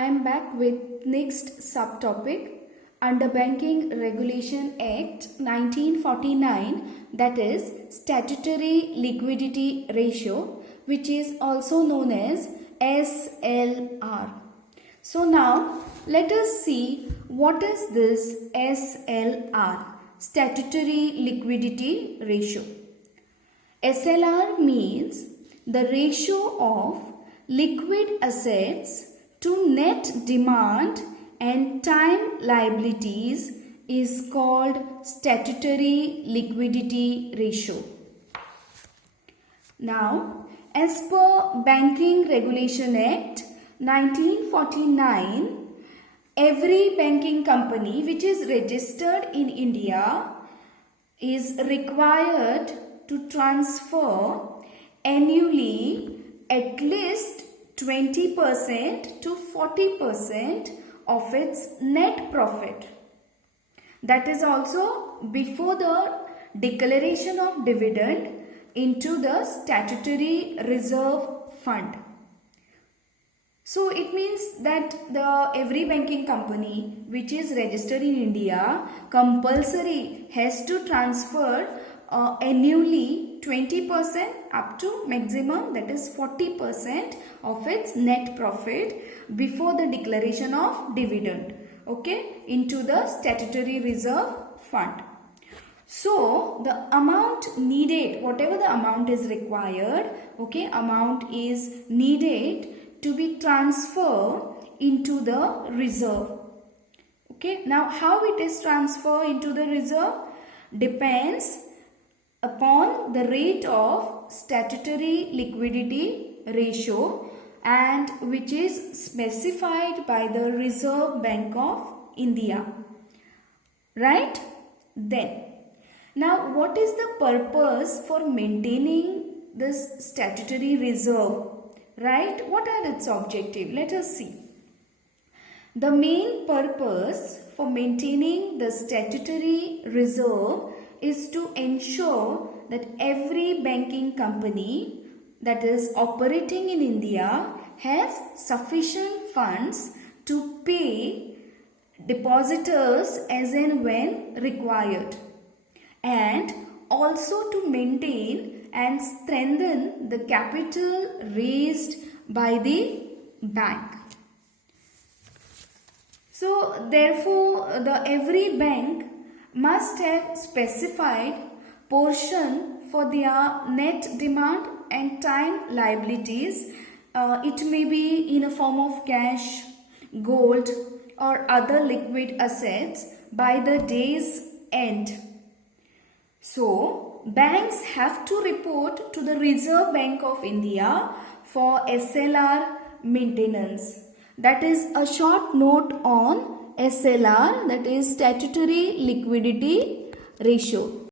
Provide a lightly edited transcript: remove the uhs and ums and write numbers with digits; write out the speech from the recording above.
I am back with next subtopic under Banking Regulation Act 1949, that is Statutory Liquidity Ratio, which is also known as SLR. So now let us see what is this SLR, Statutory Liquidity Ratio. SLR means the ratio of liquid assets to net demand and time liabilities is called statutory liquidity ratio. Now, as per Banking Regulation Act 1949, every banking company which is registered in India is required to transfer annually at least 20% to 40% of its net profit. That is also before the declaration of dividend into the statutory reserve fund. So it means that every banking company which is registered in India compulsory has to transfer annually 20% up to maximum, that is 40% of its net profit before the declaration of dividend, okay, into the statutory reserve fund. So the amount needed, whatever the amount is required, okay, amount is needed to be transferred into the reserve. Okay, now how it is transferred into the reserve depends upon the rate of statutory liquidity ratio, and which is specified by the Reserve Bank of India. Right? Then, now what is the purpose for maintaining this statutory reserve? Right? What are its objectives? Let us see. The main purpose for maintaining the statutory reserve is to ensure that every banking company that is operating in India has sufficient funds to pay depositors as and when required, and also to maintain and strengthen the capital raised by the bank. So therefore every bank must have specified portion for their net demand and time liabilities. It may be in a form of cash, gold or other liquid assets by the day's end. So banks have to report to the Reserve Bank of India for SLR maintenance. That is a short note on SLR, that is statutory liquidity ratio.